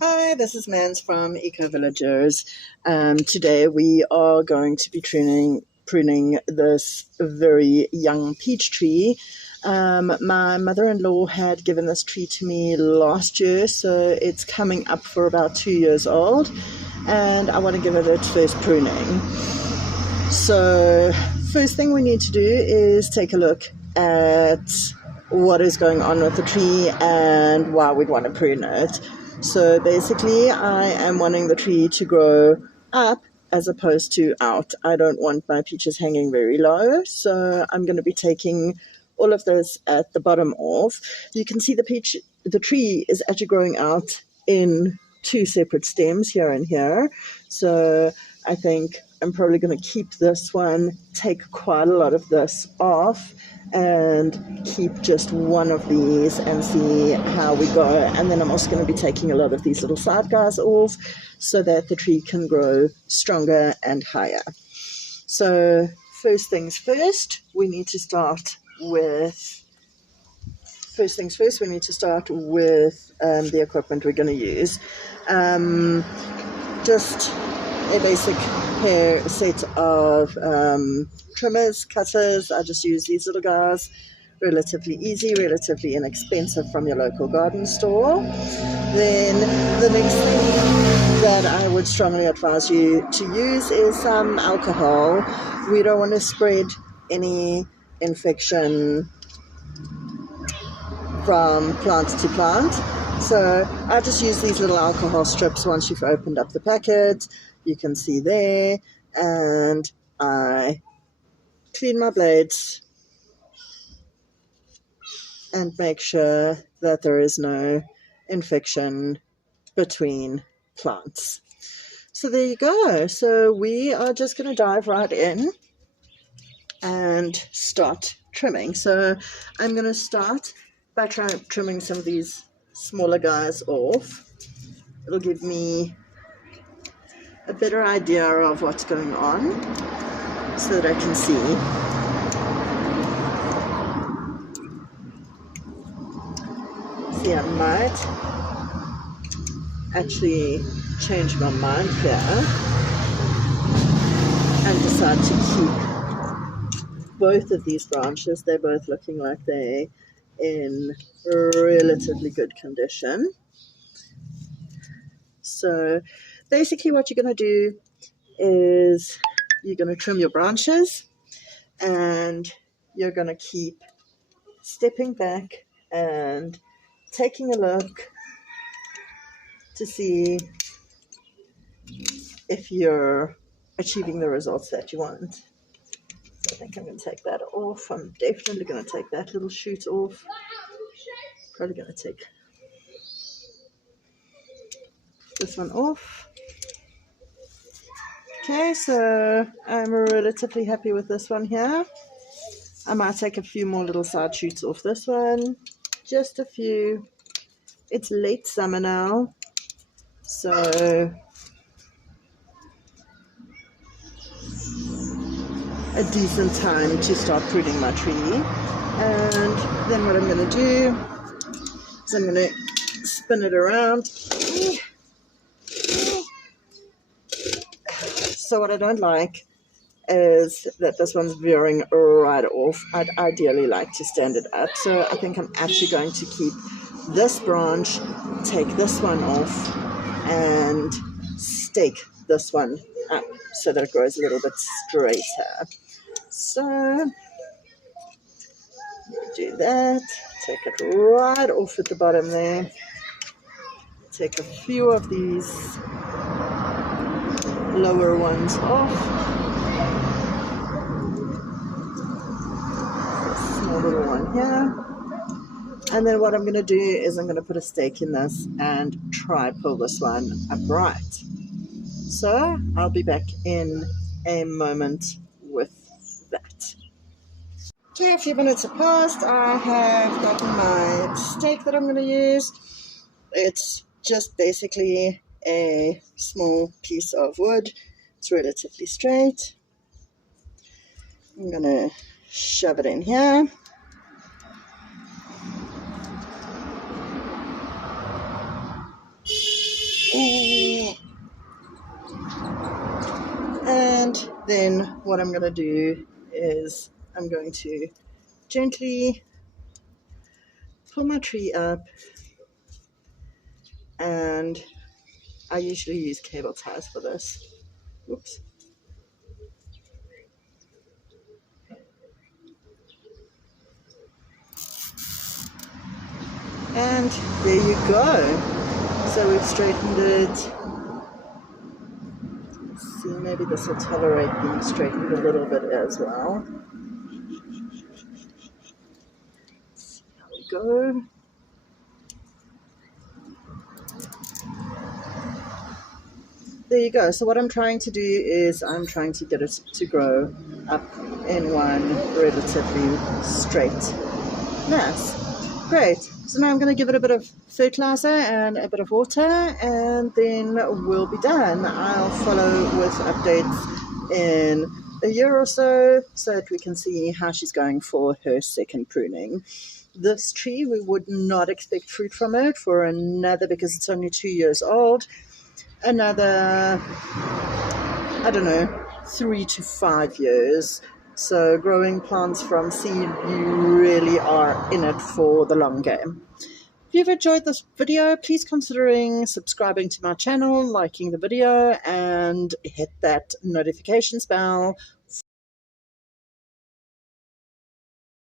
Hi, this is Mans from Eco Villagers. Today we are going to be pruning this very young peach tree. My mother-in-law had given this tree to me last year, so it's coming up for about 2 years old, and I want to give it its first pruning. So first thing we need to do is take a look at what is going on with the tree and why we'd want to prune it. So basically, I am wanting the tree to grow up as opposed to out. I don't want my peaches hanging very low, so I'm going to be taking all of this at the bottom off. You can see the tree is actually growing out in two separate stems here and here. So I think I'm probably going to keep this one, take quite a lot of this off, and keep just one of these and see how we go. And then I'm also going to be taking a lot of these little side guys off so that the tree can grow stronger and higher. So first things first, we need to start with the equipment we're going to use. Just a basic set of trimmers, cutters. I just use these little guys. Relatively easy, relatively inexpensive from your local garden store. Then the next thing that I would strongly advise you to use is some alcohol. We don't want to spread any infection from plant to plant. So I just use these little alcohol strips once you've opened up the packet. You can see there, and I clean my blades and make sure that there is no infection between plants. So there you go. So we are just going to dive right in and start trimming. So I'm going to start by trimming some of these smaller guys off. It'll give me a better idea of what's going on so that I can see. See, I might actually change my mind here and decide to keep both of these branches. They're both looking like they're in relatively good condition. So basically what you're going to do is you're going to trim your branches, and you're going to keep stepping back and taking a look to see if you're achieving the results that you want. So I think I'm going to take that off. I'm definitely going to take that little shoot off. Probably going to take this one off. Okay, so I'm relatively happy with this one here. I might take a few more little side shoots off this one. Just a few. It's late summer now, so a decent time to start pruning my tree. And then what I'm going to do is I'm going to spin it around. So what I don't like is that this one's veering right off. I'd ideally like to stand it up. So I think I'm actually going to keep this branch, take this one off, and stake this one up so that it grows a little bit straighter. So do that, take it right off at the bottom there. Take a few of these lower ones off. Small little one here. And then what I'm going to do is I'm going to put a stake in this and try pull this one upright. So I'll be back in a moment with that. Okay, a few minutes have passed. I have gotten my stake that I'm going to use. It's just basically a small piece of wood. It's relatively straight. I'm going to shove it in here. Then what I'm going to do is I'm going to gently pull my tree up, and I usually use cable ties for this. Oops. And there you go. So we've straightened it. Let's see, maybe this will tolerate being straightened a little bit as well. See how we go. There you go. So what I'm trying to do is I'm trying to get it to grow up in one relatively straight mass. Great. So now I'm going to give it a bit of fertilizer and a bit of water, and then we'll be done. I'll follow with updates in a year or so that we can see how she's going for her second pruning. This tree, we would not expect fruit from it for another, because it's only 2 years old, another, I don't know, 3 to 5 years. So growing plants from seed, you really are in it for the long game. If you've enjoyed this video, please consider subscribing to my channel, liking the video, and hit that notifications bell